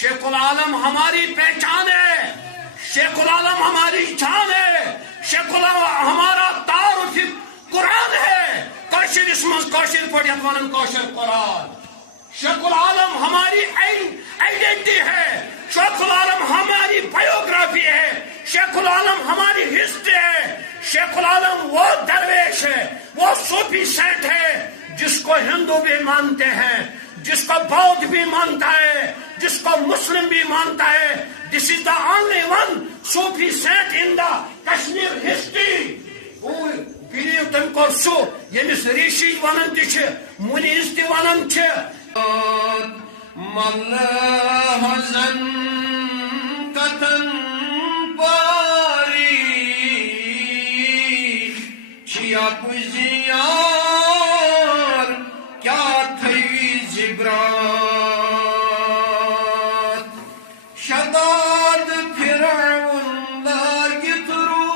شیخ العالم ہماری پہچان ہے، شیخ العالم ہماری جان ہے، شیخ العالم ہمارا تعارف قرآن ہے، کاشر اسمز کاشر پڑھیت ونن کاشر قرآن. شیخ العالم ہماری آئیڈینٹی ہے، شیخ العالم ہماری بایوگرافی ہے، شیخ العالم ہماری ہسٹری ہے. شیخ العالم وہ درویش ہے، وہ صوفی سینٹ ہے جس کو ہندو بھی مانتے ہیں، جس کو بودھ بھی مانتا ہے، جس کو مسلم بھی مانتا ہے. This is the only one Sufi saint in the Kashmir history. Believe تم کو سو یمس ریشی ونن تہ منیز تہ ونن چھ. ملحظن کتن پاری چیا پزیار کیا تھوی زبرات شداد فرعون لاگت رودی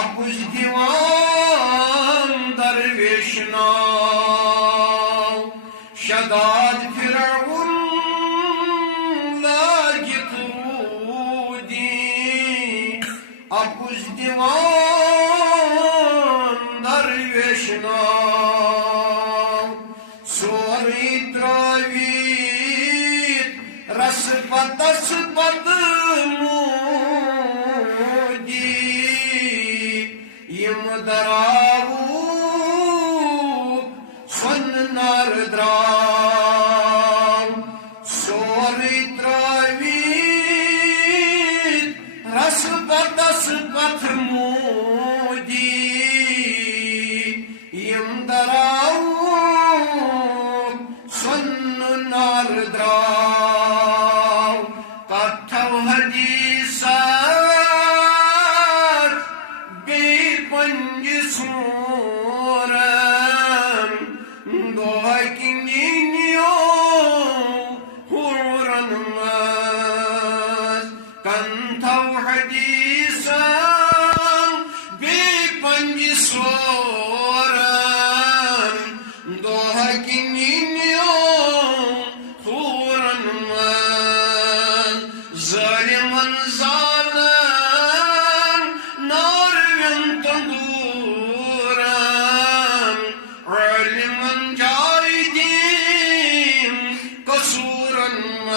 اپز دیوان درویشنا شداد فرعون لاگت رودی اپز دیوان درویشنا سوری تراوید رس پتس پت مودی یم دراو سن نار دراو سوری تراوید رس پتس پت مودی یم دراو سن نار دراو کتھو حدیثات بی پنج سورم دعا کنینیو حورن مز کتھو حدیثات بی پنج سورم دعا کنینیو حورن مز ظالمن ظالم ناروین تندورم علمن جائدین قصورن مز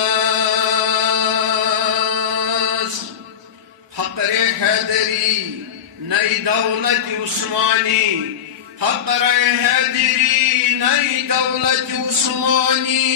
فقر حیدری نئی دولت عثمانی فقر حیدری نئی دولت عثمانی